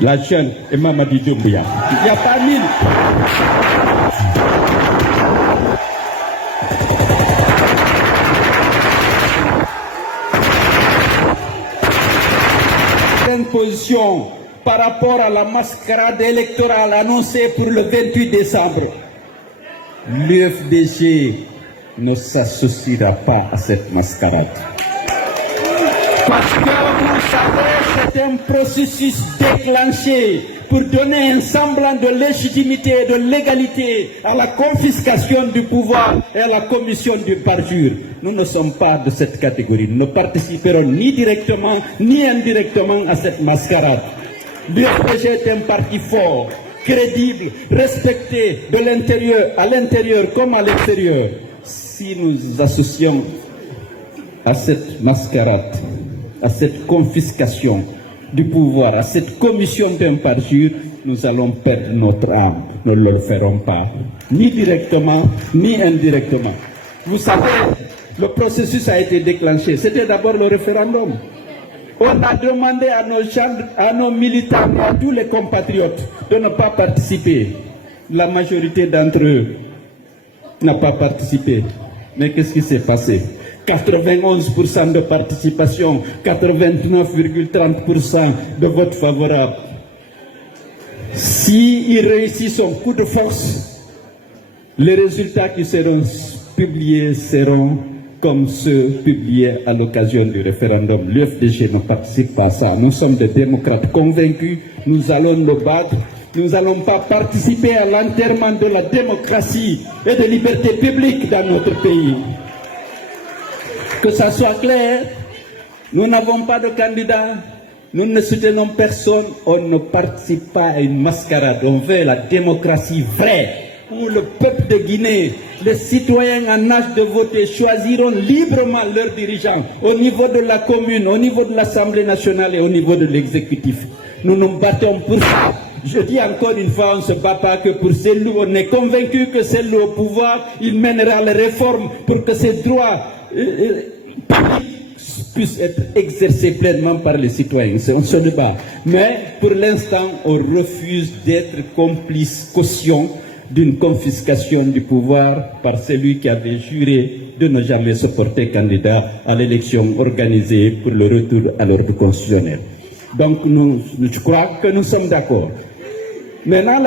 La jeune et Mamadi Doumbouya. Il n'y a pas mille. Une position par rapport à la mascarade électorale annoncée pour le 28 décembre. L'UFDG ne s'associera pas à cette mascarade. Parce que vous savez, c'est un processus déclenché pour donner un semblant de légitimité et de légalité à la confiscation du pouvoir et à la commission du parjure. Nous ne sommes pas de cette catégorie. Nous ne participerons ni directement ni indirectement à cette mascarade. L'UFDG est un parti fort, crédible, respecté de l'intérieur, à l'intérieur comme à l'extérieur. Si nous associons à cette mascarade, à cette confiscation du pouvoir, à cette commission d'un parjure, nous allons perdre notre âme. Nous ne le ferons pas, ni directement, ni indirectement. Vous savez, le processus a été déclenché. C'était d'abord le référendum. On a demandé à nos militants et à tous les compatriotes de ne pas participer. La majorité d'entre eux n'a pas participé. Mais qu'est-ce qui s'est passé? 91% de participation, 89,30% de vote favorable. S'il réussit son coup de force, les résultats qui seront publiés seront comme ceux publiés à l'occasion du référendum. L'UFDG ne participe pas à ça. Nous sommes des démocrates convaincus, nous allons le battre. Nous n'allons pas participer à l'enterrement de la démocratie et de liberté publique dans notre pays. Que ça soit clair, nous n'avons pas de candidat, nous ne soutenons personne, on ne participe pas à une mascarade. On veut la démocratie vraie, où le peuple de Guinée, les citoyens en âge de voter choisiront librement leurs dirigeants au niveau de la commune, au niveau de l'Assemblée nationale et au niveau de l'exécutif. Nous nous battons pour ça. Je dis encore une fois, on ne se bat pas que pour celui où on est convaincu que celui au pouvoir, il mènera les réformes pour que ces droits puissent être exercés pleinement par les citoyens. On se débat. Mais pour l'instant, on refuse d'être complice, caution d'une confiscation du pouvoir par celui qui avait juré de ne jamais se porter candidat à l'élection organisée pour le retour à l'ordre constitutionnel. Donc, je crois que nous sommes d'accord. Maintenant,